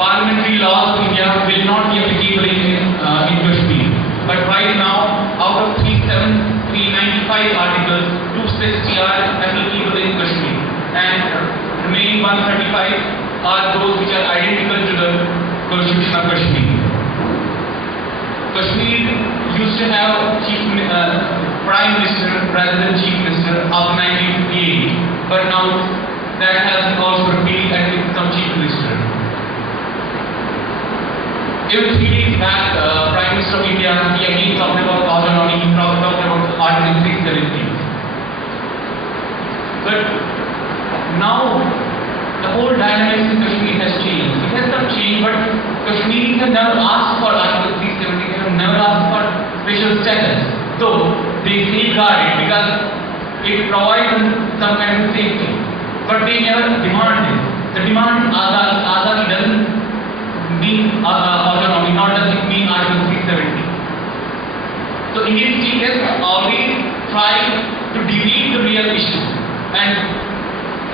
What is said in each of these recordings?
parliamentary laws of India will not be applicable in Kashmir. But right now, out of 395 articles, 260 are applicable in Kashmir, and remaining 135 are those which are identical to the Constitution of Kashmir. Kashmir used to have Prime Minister rather than Chief Minister after 1958, but now that has also repealed and it's become Chief Minister. Even 3 days back, Prime Minister of India, he again talked about autonomy, he talked about Article 370. But now, the whole dynamics in Kashmir has changed. It has not changed, but Kashmiris have never asked for Article 370, they have never asked for special status. Though they safeguard it because it provides them some kind of safety. But they never demand it. The demand Azadi doesn't mean autonomy, nor does it mean Article 370. So Indian state has always tried to delete the real issue. And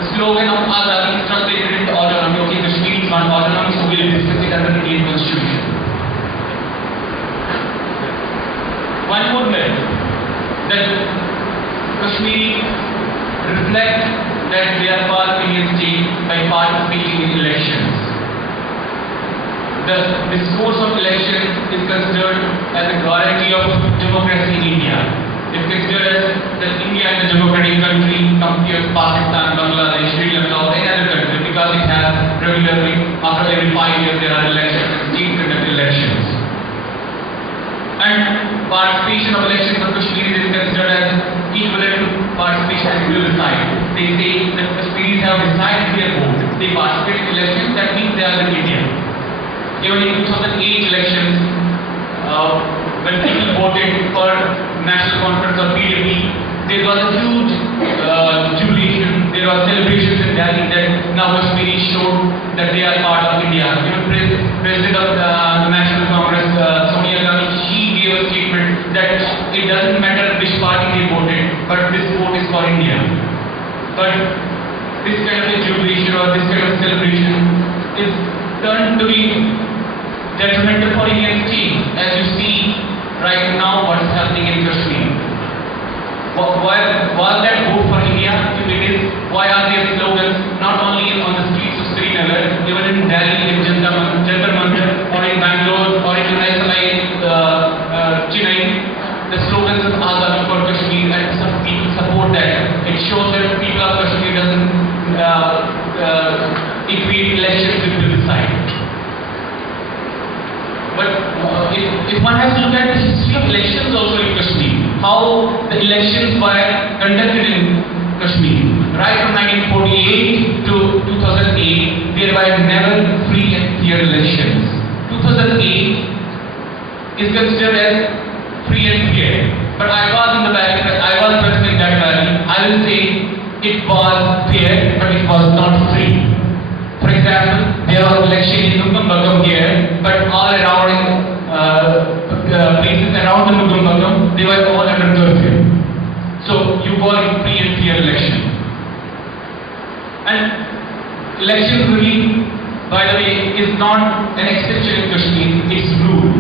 the slogan of Azadi is translated into autonomy. Okay, Kashmiris want autonomy, so we'll discuss it under the Indian Constitution. One more myth that Kashmiris reflect that they are part of Indian state by participating in elections. The discourse of elections is considered as a guarantee of democracy in India. It's considered as that India is a democratic country compared to Pakistan, Bangladesh, Sri Lanka or any other country because it has regularly, after every 5 years there are elections and states conduct elections. And participation of elections of Kashmir is considered as equivalent to participation in plebiscite. They say that Kashmiris have decided their vote. They participate in elections, that means they are in India. Even in 2008 elections, when people voted for National Conference or PDP, there was a huge jubilation, there was celebrations in Delhi that now Kashmiris showed that they are part of India. Even President of the National Congress, Sonia Gandhi, she gave a statement that it doesn't matter which party they voted, but this vote is for India. But this kind of a jubilation or this kind of celebration is turned to be detrimental for Indian state, as you see right now what's happening in Kashmir. Why was that vote for India? If it is, why are there slogans not only on the streets of Srinagar, even in Delhi, in Jantar Mandir, or in Bangalore, or in SLI, Chennai, the slogans of Azadi for Kashmir, and some people support that. It shows that people of Kashmir doesn't equate elections with plebiscite. But if one has to look at the history of elections also in Kashmir, how the elections were conducted in Kashmir, right from 1948 to 2008, there were never free and fair elections. 2008 is considered as free and fair, but I was in the back, I was present in that rally. I will say it was fair, but it was not free. For example, there was election in Nukumbagam here, but all around places around the Nukumbagam, they were all under curfew. So you call it free and fair election. And election really, by the way, is not an exception in Kashmir, it's rule.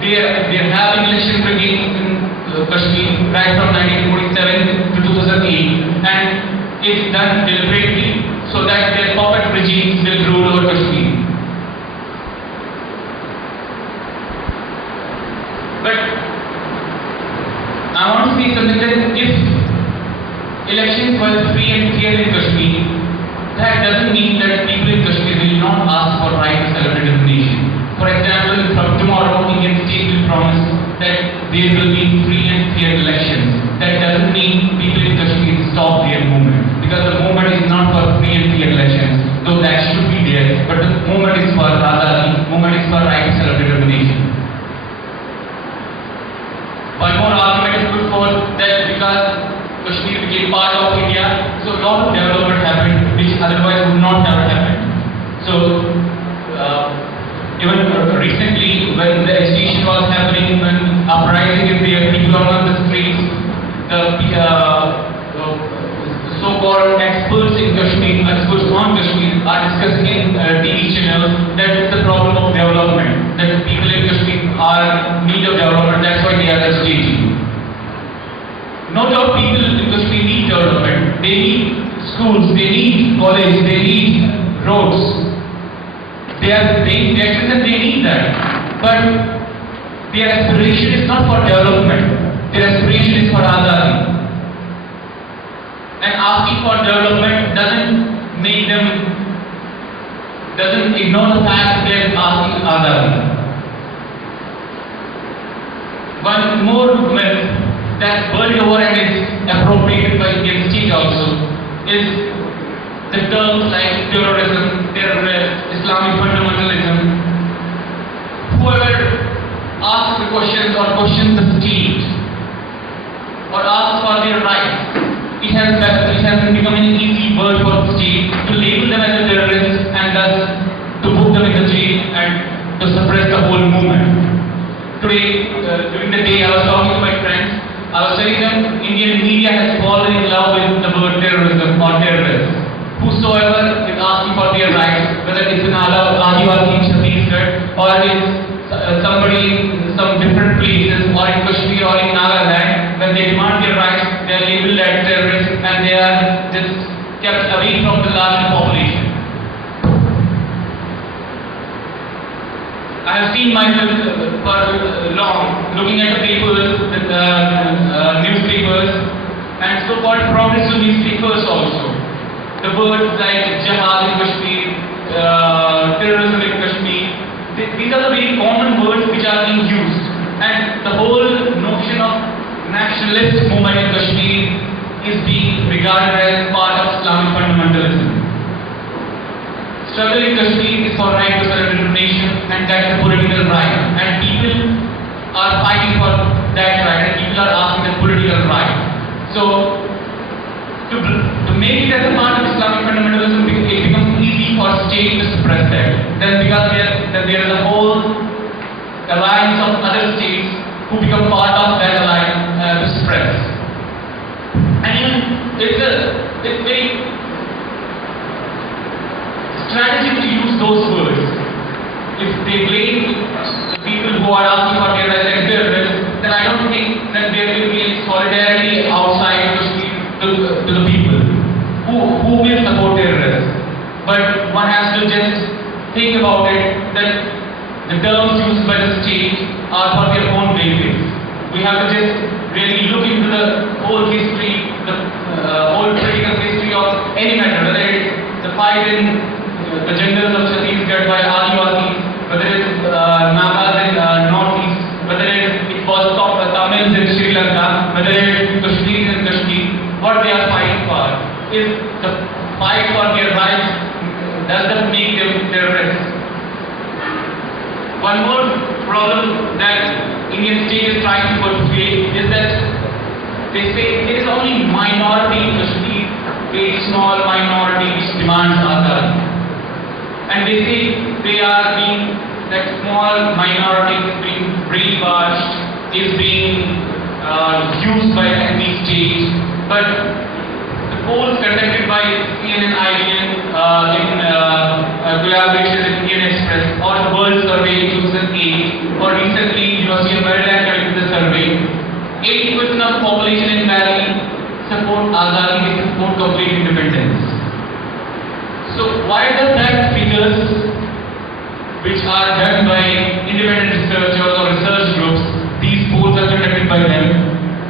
They are having elections again in Kashmir right from 1947 to 2008, and it's done deliberately so that their puppet regimes will rule over Kashmir. But I want to say something that if elections were free and fair in Kashmir, that doesn't mean that people in Kashmir will not ask for right to celebrate as a nation. For example, from tomorrow, Indian state will promise that there will be free and fair elections. That doesn't mean people in Kashmir stop their movement, because the movement is not for free and fair elections, though that should be there, but the movement is for Azadi, movement is for right to celebrate as a nation. One more argument is put forward that because Kashmir became part of India, so a lot of development happened which otherwise would not have happened. So even recently when the agitation was happening, when uprising is there, people are on the streets, the so-called experts in Kashmir, experts on Kashmir are discussing in TV channels that as agitating. No doubt people in Kashmir need development. They need schools, they need college, they need roads. They exist and they need that. But their aspiration is not for development. Their aspiration is for Azadi. And asking for development doesn't ignore the fact that they are asking Azadi. One more myth that's world over and is appropriated by Indian state also is the terms like terrorism, terrorist, Islamic fundamentalism. Whoever asks the questions or questions the state or asks for their rights, it has become an easy word for the state to label them as a terrorist and thus to put them in the jail and to suppress the whole movement. Today, during the day, I was talking to my friends. I was telling them Indian media has fallen in love with the word terrorism or terrorist. Whosoever is asking for their rights, whether it's in Adivasi in Chhattisgarh or it's somebody in some different places or in Kashmir or in Nagaland, when they demand their rights, they are labeled as terrorists and they are just kept away from the larger population. I have seen myself for long looking at the papers, newspapers, and so-called progressive newspapers also. The words like jihad in Kashmir, terrorism in Kashmir, these are the very common words which are being used. And the whole notion of nationalist movement in Kashmir is being regarded as part of Islamic fundamentalism. Struggle in Kashmir is for right to self-determination, and that's a political right. And people are fighting for that right, and people are asking that political right. So, to make it as a part of Islamic fundamentalism, it becomes easy for state to suppress that. Then because there is a whole alliance of other states who become part of that alliance to suppress. And it's very strategic to use those words. If they blame the people who are asking for their rights as terrorists, then I don't think that there will be any solidarity outside to the people who will support terrorists. But one has to just think about it that the terms used by the state are for their own basis. We have to just really look into the whole history, the whole political history of any matter, whether it's the fight in the jungles of Chhattisgarh by Adivasis, whether it's Nagas in Northeast, whether it was Tamils in Sri Lanka, whether it's Kashmiris in Kashmir, what they are fighting for is the fight for their rights doesn't make them terrorists. One more problem that Indian state is trying to portray is that they say there is only minority in Kashmir, a small minority which demands Azadi. And they say that small minority is being brainwashed, is being used by enemy states. But the polls conducted by CNN IBN in collaboration with Indian Express or the World Survey in 2008 or recently University of Maryland conducted the survey, 80% of the population in Valley support Azadi, they support complete independence. So why does that figures which are done by independent researchers or research groups, these polls are conducted by them,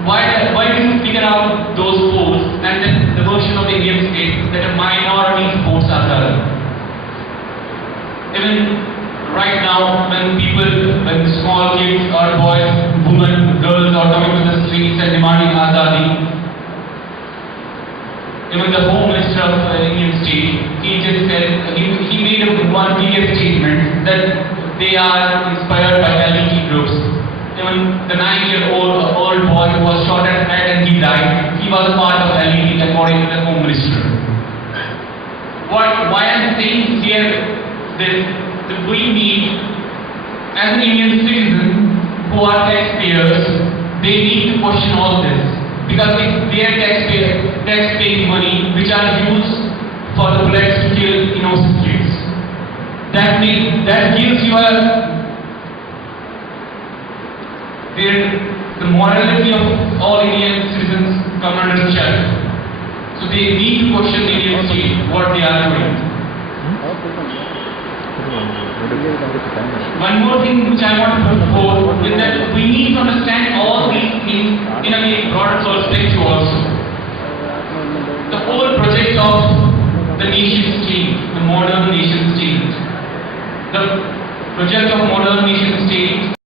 why do you figure out those polls and then the version of the Indian state that a minority supports Azadi? Even right now when small kids or boys, women, girls are coming to the streets and demanding Azadi, even the Home Minister of Indian state, he just said, he made one clear statement that they are inspired by LGBT groups. Even the 9-year-old boy who was shot at head and he died, he was a part of LGBT according to the Home Minister. Why I'm saying here that we need, as an Indian citizen who are taxpayers, they need to question all this. Because it's their tax-paying money which are used for the bullets to kill innocent kids. That gives you the morality of all Indian citizens come under check. So they need to question the Indian state, what they are doing. One more thing which I want to put forth is that we need to understand all these things in a very broader perspective also. The whole project of the nation state, the modern nation state. The project of modern nation state